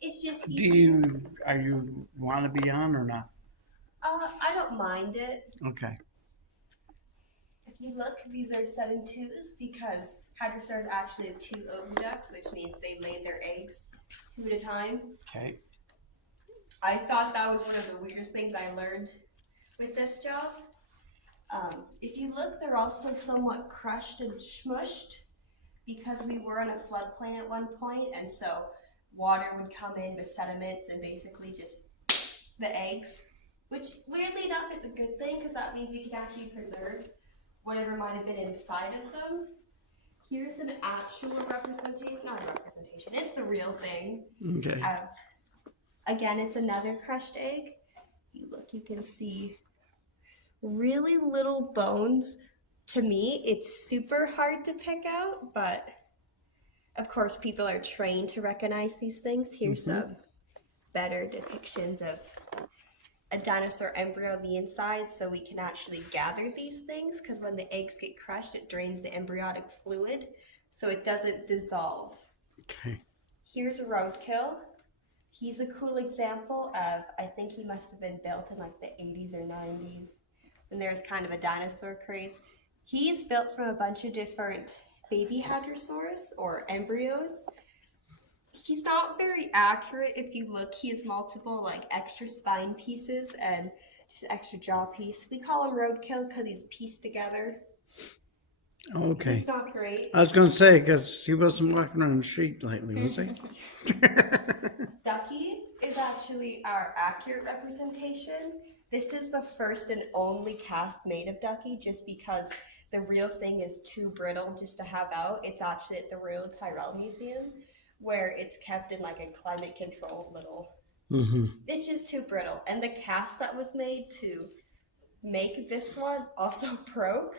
it's just easy. Are you want to be on or not? I don't mind it. Okay. If you look, these are 7-2s because hadrosaurs actually have 2 oviducts, which means they lay their eggs 2 at a time. Okay. I thought that was one of the weirdest things I learned with this job. If you look, they're also somewhat crushed and smushed because we were on a floodplain at one point, and so water would come in with sediments and basically just the eggs, which weirdly enough is a good thing because that means we can actually preserve whatever might have been inside of them. Here's an actual representation, not a representation, it's the real thing. Okay. Again, it's another crushed egg. If you look, you can see really little bones. To me, it's super hard to pick out, but of course people are trained to recognize these things. Here's some better depictions of a dinosaur embryo on the inside, so we can actually gather these things, because when the eggs get crushed, it drains the embryonic fluid, so it doesn't dissolve. Okay. Here's a roadkill. He's a cool example of, I think he must have been built in like the 80s or 90s, when there was kind of a dinosaur craze. He's built from a bunch of different baby hadrosaurs or embryos. He's not very accurate. If you look, he has multiple like extra spine pieces and just extra jaw piece. We call him roadkill because he's pieced together. Okay. He's not great. I was going to say, because he wasn't walking around the street lately, was he? Ducky is actually our accurate representation. This is the first and only cast made of Ducky, just because the real thing is too brittle just to have out. It's actually at the Royal Tyrrell Museum, where it's kept in like a climate controlled little. It's just too brittle. And the cast that was made to make this one also broke.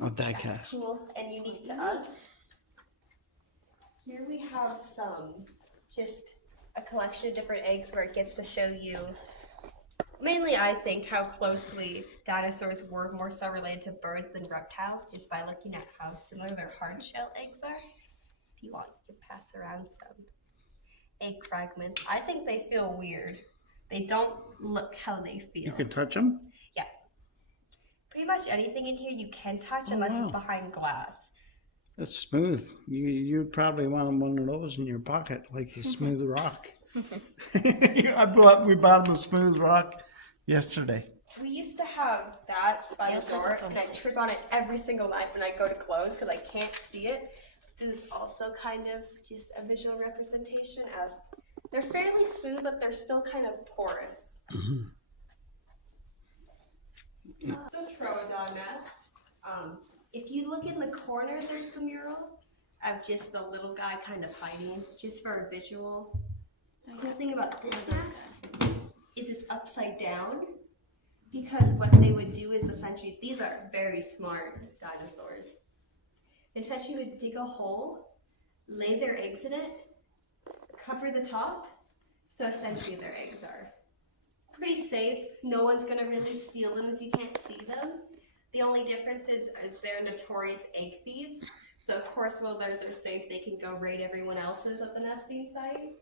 Oh, die That's cast. cool and unique to us. Here we have just a collection of different eggs where it gets to show you, mainly I think, how closely dinosaurs were more so related to birds than reptiles, just by looking at how similar their hard shell eggs are. If you want, you can pass around some egg fragments. I think they feel weird. They don't look how they feel. You can touch them? Yeah. Pretty much anything in here you can touch unless it's behind glass. That's smooth. You'd probably want one of those in your pocket, like a smooth rock. We bought him a smooth rock yesterday. We used to have that by the door, and I trip on it every single night when I go to close because I can't see it. This is also kind of just a visual representation of, they're fairly smooth, but they're still kind of porous. The Troodon nest. If you look in the corner, there's the mural of just the little guy kind of hiding, just for a visual. The cool thing about this nest is it's upside down, because what they would do is essentially, these are very smart dinosaurs. They essentially would dig a hole, lay their eggs in it, cover the top, so essentially their eggs are pretty safe. No one's gonna really steal them if you can't see them. The only difference is they're notorious egg thieves. So of course, while theirs are safe, they can go raid everyone else's at the nesting site.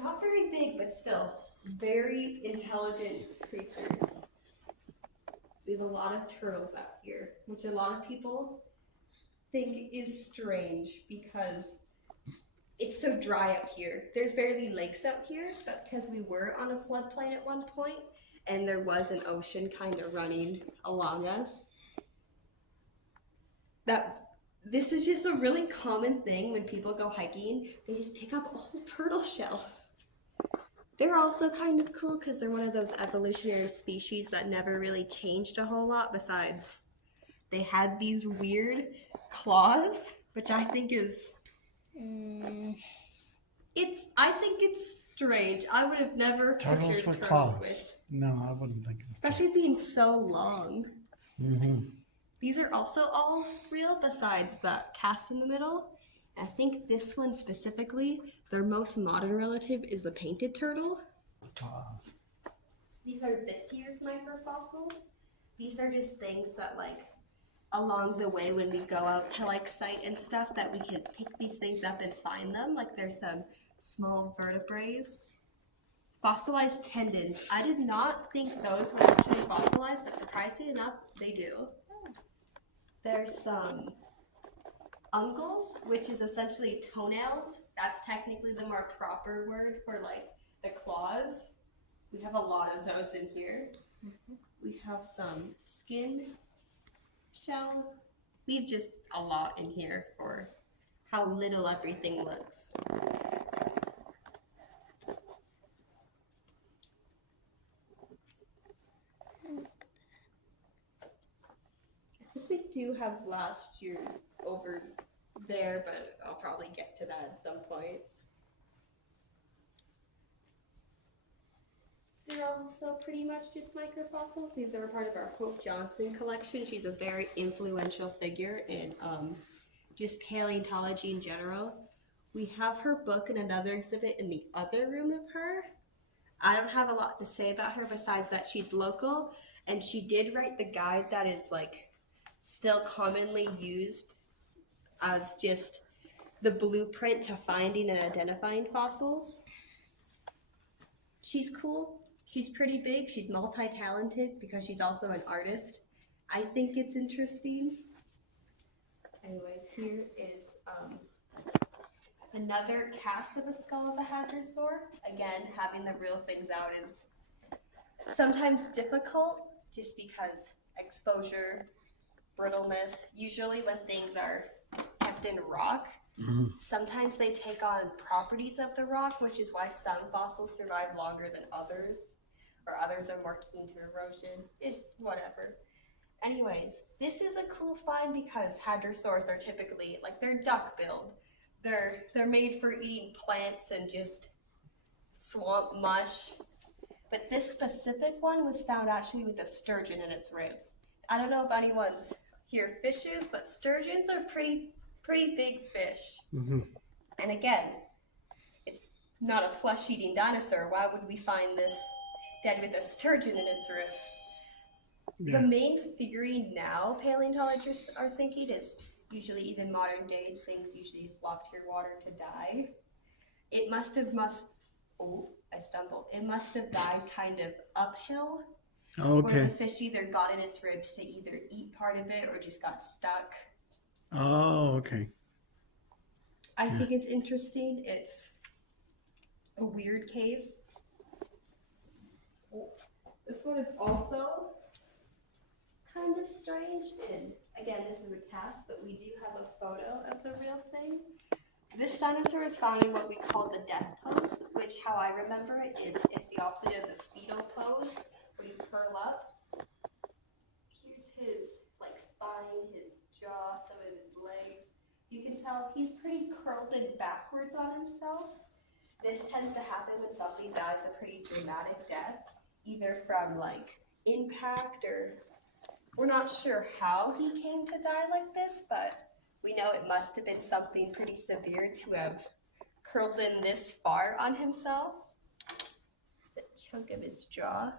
Not very big, but still very intelligent creatures. We have a lot of turtles out here, which a lot of people think is strange because it's so dry out here. There's barely lakes out here, but because we were on a floodplain at one point, and there was an ocean kind of running along us, this is just a really common thing when people go hiking. They just pick up old turtle shells. They're also kind of cool because they're one of those evolutionary species that never really changed a whole lot, besides they had these weird claws, which I think is... I think it's strange. I would have never Turtles pictured with turtle claws. No, I wouldn't think of it. Especially being so long. These are also all real, besides that cast in the middle. I think this one specifically, their most modern relative is the painted turtle. Claws. These are this year's microfossils. These are just things that, like, along the way when we go out to like site and stuff that we can pick these things up and find them. Like there's some small vertebrae. Fossilized tendons. I did not think those would actually fossilize, but surprisingly enough, they do. There's some uncles, which is essentially toenails. That's technically the more proper word for like the claws. We have a lot of those in here. We have some skin shell. We have just a lot in here for how little everything looks. I think we do have last year's over there, but I'll probably get to that at some point. These are also pretty much just microfossils. These are part of our Hope Johnson collection. She's a very influential figure in just paleontology in general. We have her book in another exhibit in the other room of her. I don't have a lot to say about her besides that she's local, and she did write the guide that is like still commonly used as just the blueprint to finding and identifying fossils. She's cool. She's pretty big. She's multi-talented because she's also an artist. I think it's interesting. Anyways, here is another cast of a skull of a hadrosaur. Again, having the real things out is sometimes difficult just because exposure, brittleness. Usually when things are kept in rock, sometimes they take on properties of the rock, which is why some fossils survive longer than others, or others are more keen to erosion. It's whatever. Anyways, this is a cool find because hadrosaurs are typically, like, they're duck-billed. They're made for eating plants and just swamp mush. But this specific one was found actually with a sturgeon in its ribs. I don't know if anyone's here fishes, but sturgeons are pretty big fish. Mm-hmm. And again, it's not a flesh-eating dinosaur. Why would we find this dead with a sturgeon in its ribs? Yeah. The main theory now paleontologists are thinking is usually even modern day things usually flock to your water to die. It must have died kind of uphill. Oh, okay. Where the fish either got in its ribs to either eat part of it or just got stuck. Oh, okay. I think it's interesting. It's a weird case. This one is also kind of strange. And again, this is a cast, but we do have a photo of the real thing. This dinosaur is found in what we call the death pose, which, how I remember it, is it's the opposite of the fetal pose, where you curl up. Here's his spine, his jaw, some of his legs. You can tell he's pretty curled and backwards on himself. This tends to happen when somebody dies a pretty dramatic death, either from impact or we're not sure how he came to die like this, but we know it must have been something pretty severe to have curled in this far on himself. There's a chunk of his jaw.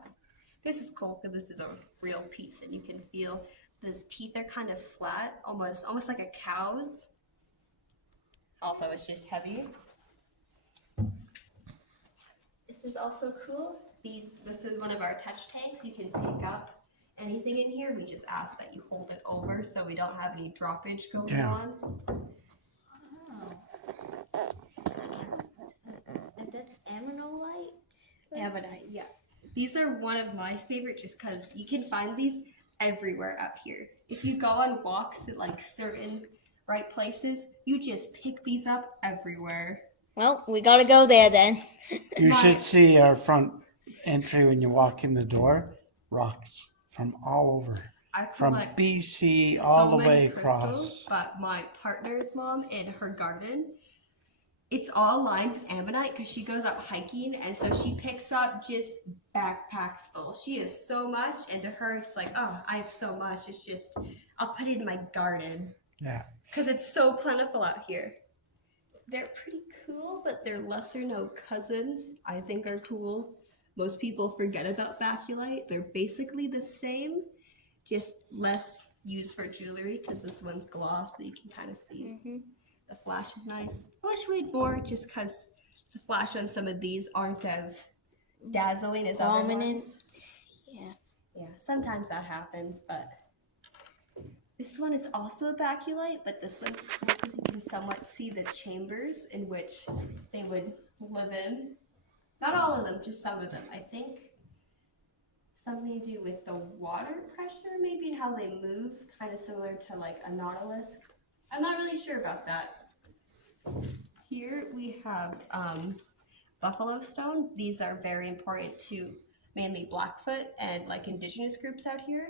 This is cool because this is a real piece and you can feel his teeth are kind of flat, almost like a cow's. Also, it's just heavy. This is also cool. This is one of our touch tanks. You can pick up anything in here. We just ask that you hold it over so we don't have any droppage going on. Wow. And that's ammonite? Ammonite, yeah. These are one of my favorite just because you can find these everywhere out here. If you go on walks at certain right places, you just pick these up everywhere. Well, we gotta go there then. You should see our front entry when you walk in the door. Rocks from all over. From BC all the way across. But my partner's mom in her garden, it's all lined with ammonite because she goes out hiking, and so she picks up just backpacks full. She has so much, and to her it's like, oh, I have so much. It's just, I'll put it in my garden. Yeah. Because it's so plentiful out here. They're pretty cool, but their lesser-known cousins, I think, are cool. Most people forget about baculite. They're basically the same, just less used for jewelry because this one's gloss, so you can kind of see. The flash is nice. I wish we had more, just because the flash on some of these aren't as dazzling as other ones. Yeah. Yeah, sometimes that happens, but this one is also a baculite, but this one's cool because you can somewhat see the chambers in which they would live in. Not all of them, just some of them. I think something to do with the water pressure, maybe, and how they move, kind of similar to like a nautilus. I'm not really sure about that. Here we have buffalo stone. These are very important to mainly Blackfoot and like indigenous groups out here.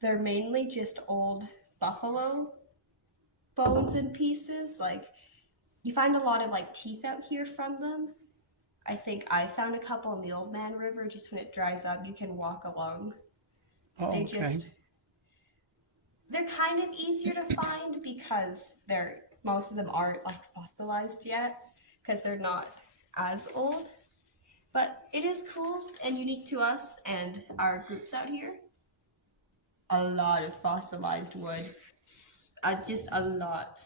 They're mainly just old buffalo bones and pieces. Like, you find a lot of like teeth out here from them. I think I found a couple in the Old Man River. Just when it dries up, you can walk along. Oh, They okay. they're kind of easier to find because most of them aren't like fossilized yet because they're not as old. But it is cool and unique to us and our groups out here. A lot of fossilized wood, just a lot.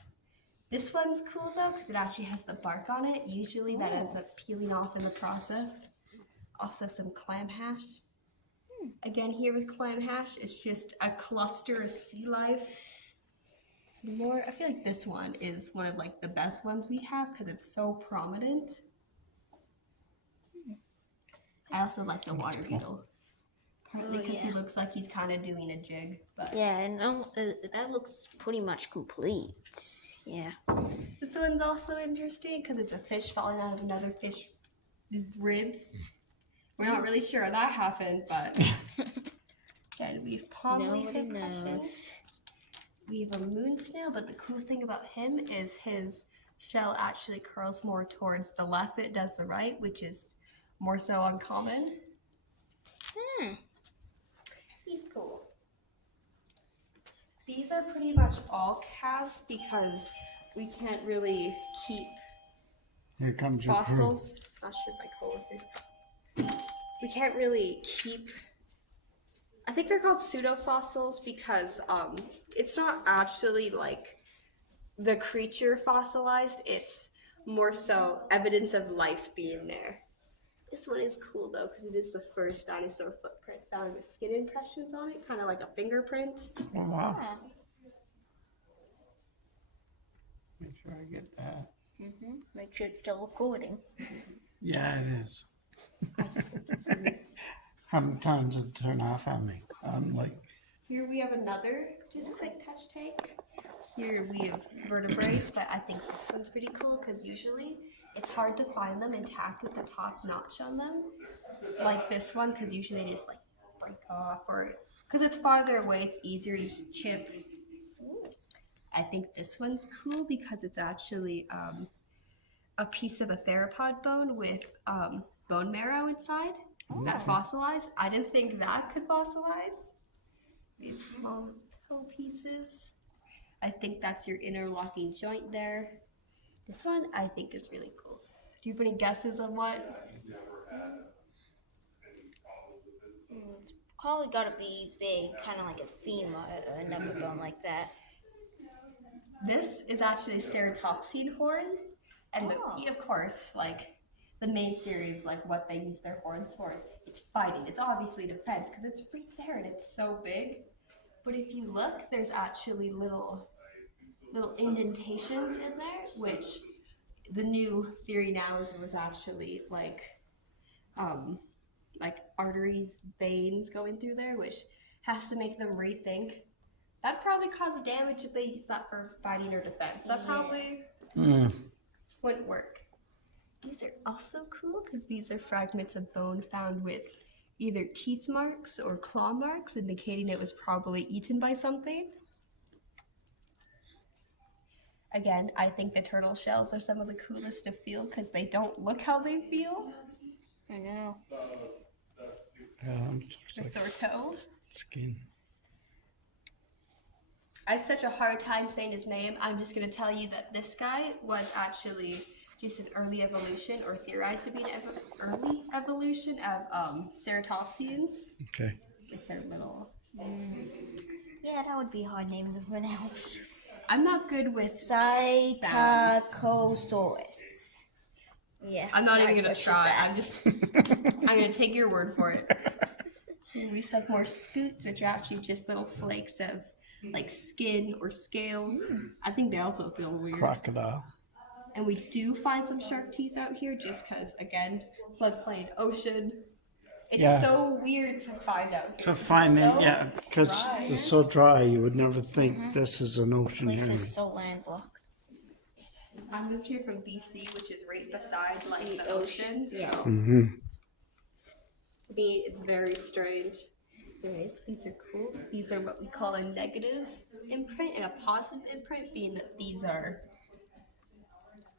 This one's cool though because it actually has the bark on it. Usually that ends up peeling off in the process. Also some clam hash. Again, here with clam hash, it's just a cluster of sea life. Some more. I feel like this one is one of like the best ones we have because it's so prominent. I also like the water beetle. Partly because he looks like he's kind of doing a jig. But Yeah, and that looks pretty much complete. Yeah. this one's also interesting because it's a fish falling out of another fish. These ribs. We're not really sure how that happened, but again, we have palm leaf impressions. We have a moon snail, but the cool thing about him is his shell actually curls more towards the left than it does the right, which is more so uncommon. He's cool. These are pretty much all casts because we can't really keep Here comes your fossils. Not sure my coworkers. We can't really keep. I think they're called pseudofossils because it's not actually like the creature fossilized. It's more so evidence of life being there. This one is cool though because it is the first dinosaur footprint found with skin impressions on it, kind of like a fingerprint. Oh, wow. Make sure I get that. Make sure it's still recording. Yeah, it is. I just think it's neat. How many times did it turn off on me? I'm like, Here we have another just quick touch take. Here we have vertebrae, but I think this one's pretty cool because usually it's hard to find them intact with the top notch on them, like this one, because usually they just like break off, or because it's farther away, it's easier to just chip. I think this one's cool because it's actually a piece of a theropod bone with bone marrow inside that fossilized. I didn't think that could fossilize. We have small toe pieces. I think that's your interlocking joint there. This one I think is really cool. Do you have any guesses on what? It's probably got to be big, kind of like a femur, another bone like that. This is actually a ceratopsian horn, and of course, like the main theory of like what they use their horns for is it's fighting. It's obviously defense because it's right there and it's so big. But if you look, there's actually little indentations in there, which the new theory now is it was actually like arteries, veins going through there, which has to make them rethink. That'd probably cause damage if they use that for fighting or defense. That probably wouldn't work. These are also cool because these are fragments of bone found with either teeth marks or claw marks, indicating it was probably eaten by something. Again, I think the turtle shells are some of the coolest to feel because they don't look how they feel. I know. The sore toe. Skin. I have such a hard time saying his name. I'm just going to tell you that this guy was actually just an early evolution, or theorized to be an early evolution of ceratopsians. Okay. With their little Yeah, that would be a hard name to pronounce. I'm not good with sounds. Psittacosaurus. Yeah. I'm not even I gonna butchered try. that. I'm gonna take your word for it. We just have more scoots, which are actually just little flakes of like skin or scales. I think they also feel weird. Crocodile. And we do find some shark teeth out here, just because again, floodplain, ocean. It's so weird to find out here. To find it, So yeah, because dry. it's so dry, you would never think this is an ocean Place area. is so landlocked. I moved here from BC, which is right beside like the ocean. So Yeah. to me, it's very strange. Anyways, these are cool. These are what we call a negative imprint and a positive imprint, being that these are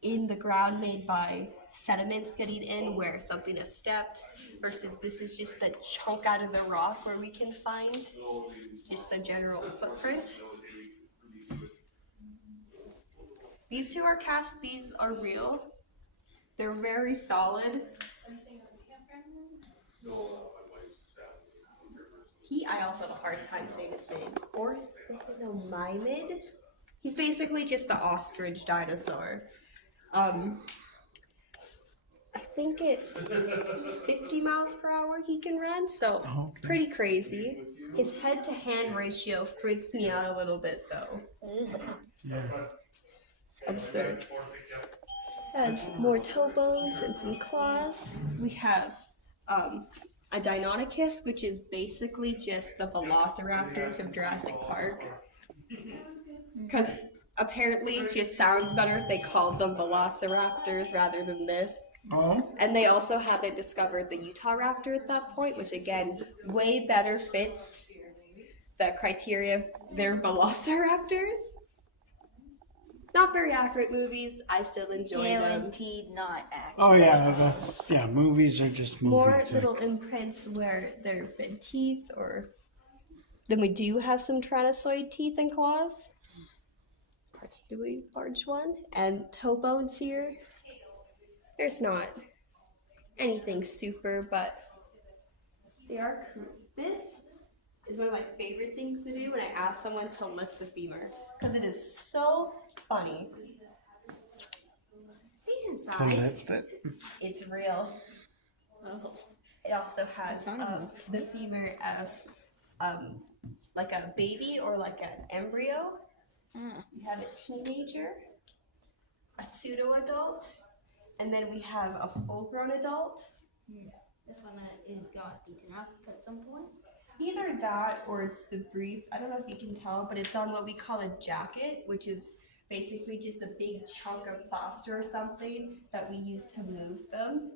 in the ground made by sediments getting in where something is stepped, versus this is just the chunk out of the rock where we can find just the general footprint. These two are cast, these are real. They're very solid. I also have a hard time saying his name. Ornithomimid. He's basically just the ostrich dinosaur. I think it's 50 miles per hour he can run, so pretty crazy. His head to hand ratio freaks me out a little bit though. Absurd. Has more toe bones and some claws. We have a Deinonychus, which is basically just the velociraptors from Jurassic Park. Because apparently it just sounds better if they called them velociraptors rather than this. And they also haven't discovered the Utah raptor at that point, which again, way better fits the criteria. They're velociraptors. Not very accurate movies. I still enjoy them. Guaranteed not accurate. Oh yeah, movies are just movies. More little imprints where there have been teeth, or then we do have some tyrannosaurid teeth and claws. Particularly large one. And toe bones here. There's not anything super, but they are cool. This is one of my favorite things to do when I ask someone to lift the femur, because it is so funny. Decent size. To lift it. It's real. It also has the femur of like a baby or like an embryo. We have a teenager, a pseudo-adult, and then we have a full-grown adult. This one is got eaten up at some point. Either that or it's debris. I don't know if you can tell, but it's on what we call a jacket, which is basically just a big chunk of plaster or something that we use to move them.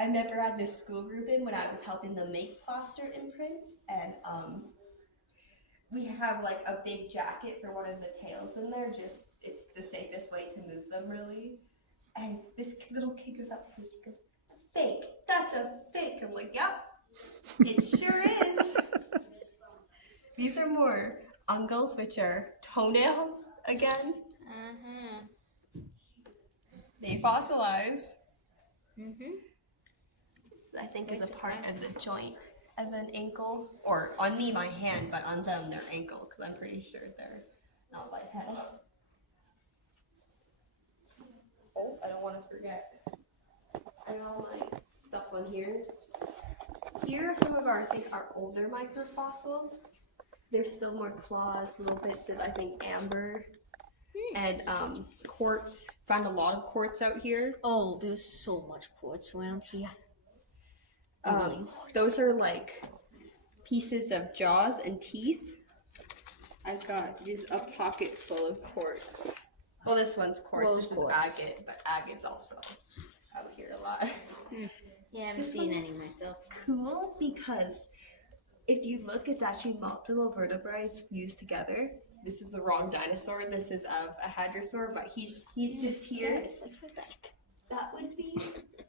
I've never had this school group in when I was helping them make plaster imprints, and we have like a big jacket for one of the tails in there. Just it's the safest way to move them, really. And this little kid goes up to me. She goes, "Fake? That's a fake." I'm like, "Yep, it sure is." These are more ungles, which are toenails again. They fossilize. I think is a part of the joint of an ankle, or on me my hand, but on them their ankle, because I'm pretty sure they're not bipedal. Oh, I don't want to forget. I got all my stuff on here. Here are some of our, I think, our older microfossils. There's still more claws, little bits of, I think, amber and quartz. Found a lot of quartz out here. Oh, there's so much quartz around here. Those are like pieces of jaws and teeth. I've got just a pocket full of quartz. Well, this one's quartz. This is agate, but agate's also out here a lot. Yeah, I haven't This seen one's any myself. cool because if you look, it's actually multiple vertebrae fused together. This is the wrong dinosaur. This is a hadrosaur, but he's just here. That would be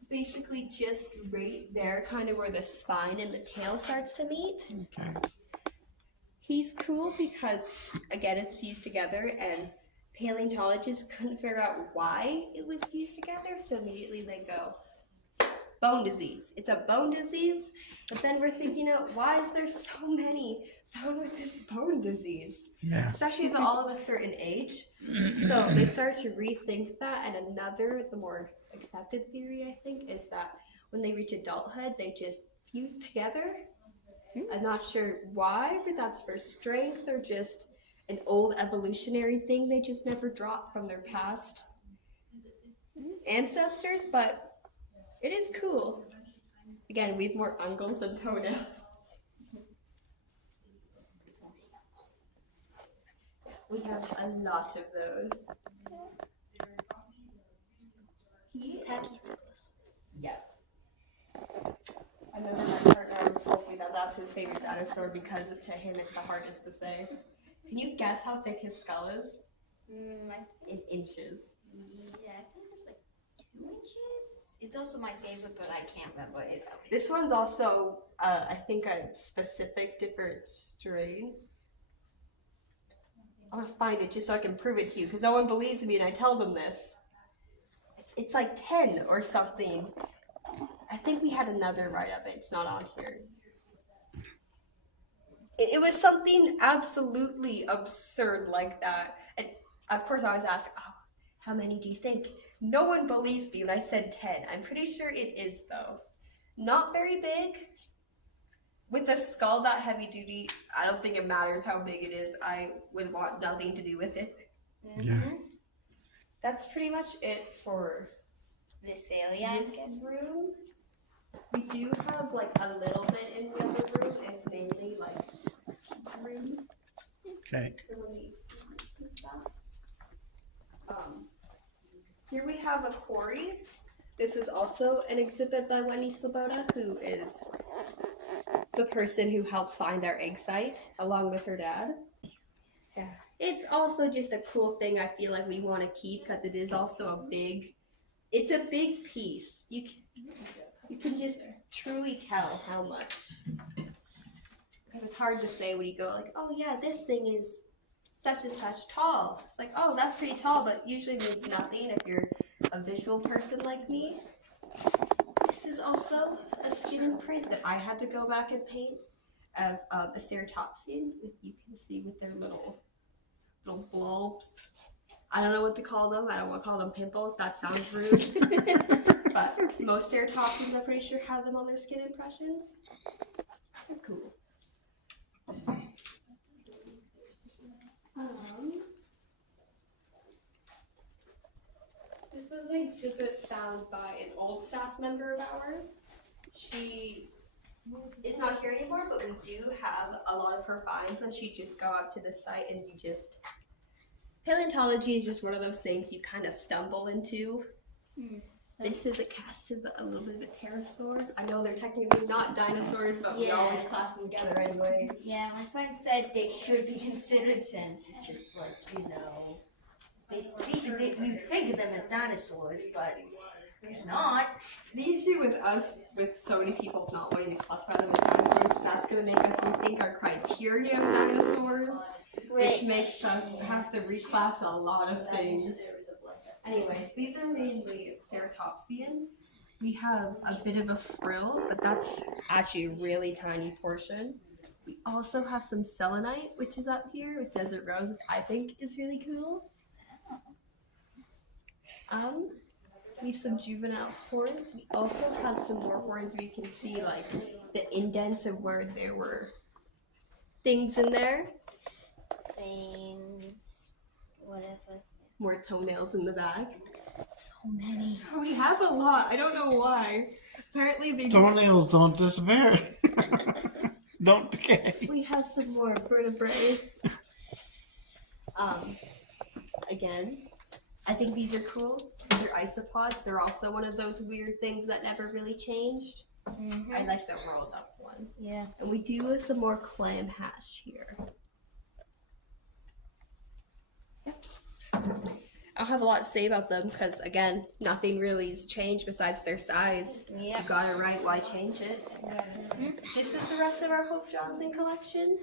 basically just right there, kind of where the spine and the tail starts to meet. Okay. He's cool because, again, it's fused together, and paleontologists couldn't figure out why it was fused together, so immediately they go. bone disease. It's a bone disease, but then we're thinking out, why is there so many found with this bone disease? Yeah. Especially if all of a certain age. So they started to rethink that, and another, the more accepted theory, I think, is that when they reach adulthood, they just fuse together. I'm not sure why, but that's for strength or just an old evolutionary thing they just never dropped from their past ancestors, but it is cool. Again, we have more uncles than toenails. We have a lot of those. Yes. I remember my partner always told me that that's his favorite dinosaur because to him it's the hardest to say. Can you guess how thick his skull is? In inches. Yeah, I think it's like 2 inches. It's also my favorite, but I can't remember it. This one's also, I think, a specific different strain. I'm gonna find it just so I can prove it to you because no one believes me and I tell them this. It's like 10 or something. I think we had another write-up. It's not on here. It was something absolutely absurd like that. And of course I always ask, oh, how many do you think? No one believes me when I said 10. I'm pretty sure it is though. Not very big. With a skull that heavy duty, I don't think it matters how big it is. I would want nothing to do with it. Yeah. That's pretty much it for This area, I this guess. room. We do have like a little bit in the other room. It's mainly like Pete's room. Okay. For when we used to eat and stuff. Here we have a quarry. This was also an exhibit by Wendy Sloboda, who is the person who helped find our egg site, along with her dad. Yeah. It's also just a cool thing I feel like we want to keep, because it is also it's a big piece. You can just truly tell how much. Because it's hard to say when you go like, oh yeah, this thing is such and such tall. It's like, oh, that's pretty tall, but usually means nothing if you're a visual person like me. This is also a skin imprint that I had to go back and paint of a ceratopsian. You can see with their little blobs. I don't know what to call them. I don't want to call them pimples. That sounds rude. But most ceratopsians, I'm pretty sure, have them on their skin impressions. They're cool. This was an exhibit found by an old staff member of ours. She is not here anymore, but we do have a lot of her finds, and she'd just go out to the site and paleontology is just one of those things you kind of stumble into. This is a cast of a little bit of a pterosaur. I know they're technically not dinosaurs, but we always class them together anyways. Yeah, my friend said they should be considered since it's just like, you think of them as dinosaurs, but they're not. The issue with us, with so many people not wanting to classify them as dinosaurs, that's going to make us rethink our criteria of dinosaurs, which makes us have to reclass a lot of things. Anyways, these are mainly ceratopsian. We have a bit of a frill, but that's actually a really tiny portion. We also have some selenite, which is up here with desert rose, which I think is really cool. We have some juvenile horns. We also have some more horns where you can see like the indents of where there were things in there. Things, whatever. More toenails in the back. So many. We have a lot. I don't know why. Apparently they Toenails don't disappear. Don't decay. We have some more vertebrae. Again, I think these are cool. These are isopods. They're also one of those weird things that never really changed. I like the rolled up one. Yeah. And we do have some more clam hash here. Yep. I don't have a lot to say about them because, again, nothing really has changed besides their size. Yeah. You got it right, why change it? This is the rest of our Hope Johnson collection.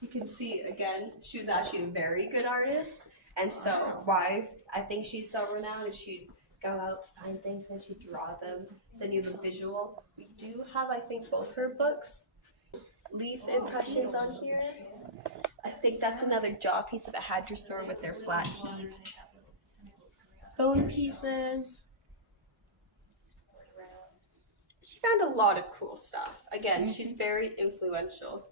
You can see, again, she was actually a very good artist. And so why I think she's so renowned is she go out, find things as you draw them, send you the visual. We do have, I think, both her books, leaf impressions on here. I think that's another jaw piece of a hadrosaur with their flat teeth. Bone pieces. She found a lot of cool stuff. Again, she's very influential.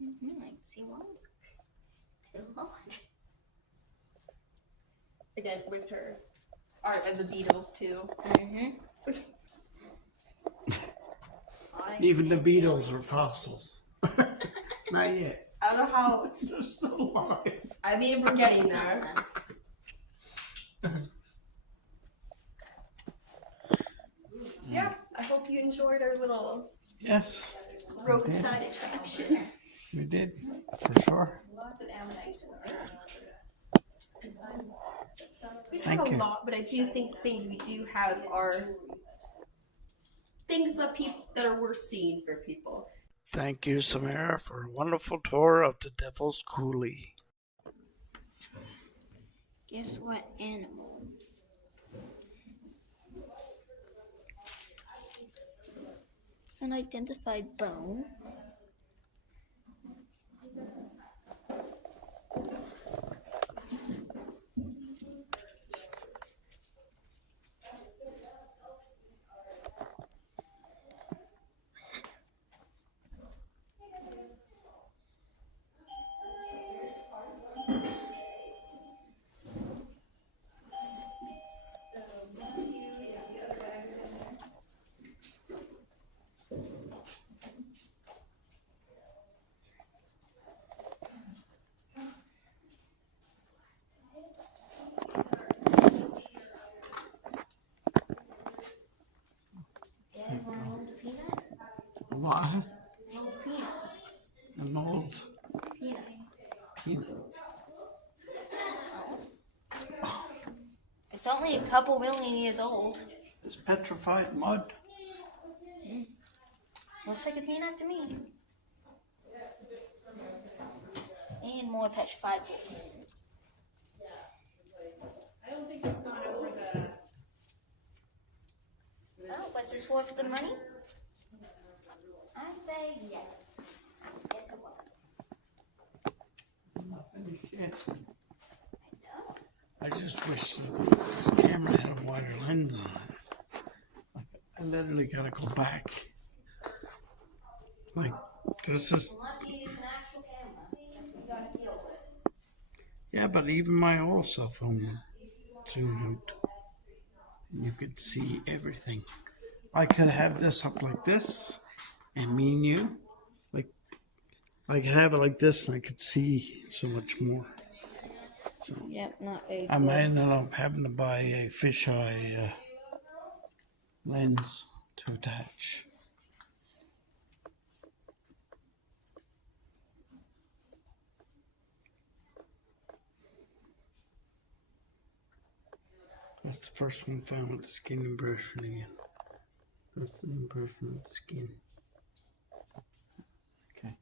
I can see why. Still hot. Again, with her art of the Beatles too. Even the Beatles are fossils. Not yet. I don't know how. They're still alive. I mean, we're getting there. Yeah, I hope you enjoyed our little Yes, roadside attraction. we did, for sure. We don't Thank have a you. lot, but I do think things we do have are things that are worth seeing for people. Thank you, Samara, for a wonderful tour of the Devil's Coulee. Guess what animal? Unidentified bone. What? Old peanut. An old Peanut. peanut. It's only a couple million years old. It's petrified mud. Looks like a peanut to me. And more petrified wood. Oh, was this worth the money? I say yes. Yes, it was. I'm not finished yet. I know. I just wish this camera had a wider lens on it. Like, I literally gotta go back. Like, this is... Unless you use an actual camera, you gotta deal with. Yeah, but even my old cell phone would zoom out. You could see everything. I could have this up like this, and me and you, like, I could have it like this, and I could see so much more. So Yep, not very I might end up having to buy a fisheye lens to attach. That's the first one found with the skin impression again. That's the impression of the skin. Okay.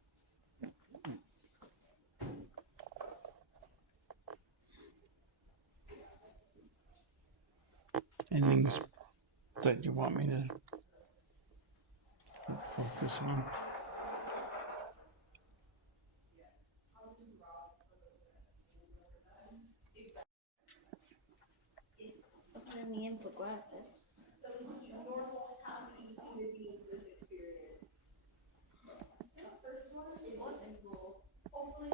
Anything that you want me to focus on? What's in the infographics? Normal, happy human beings this experience. The first one is what will hopefully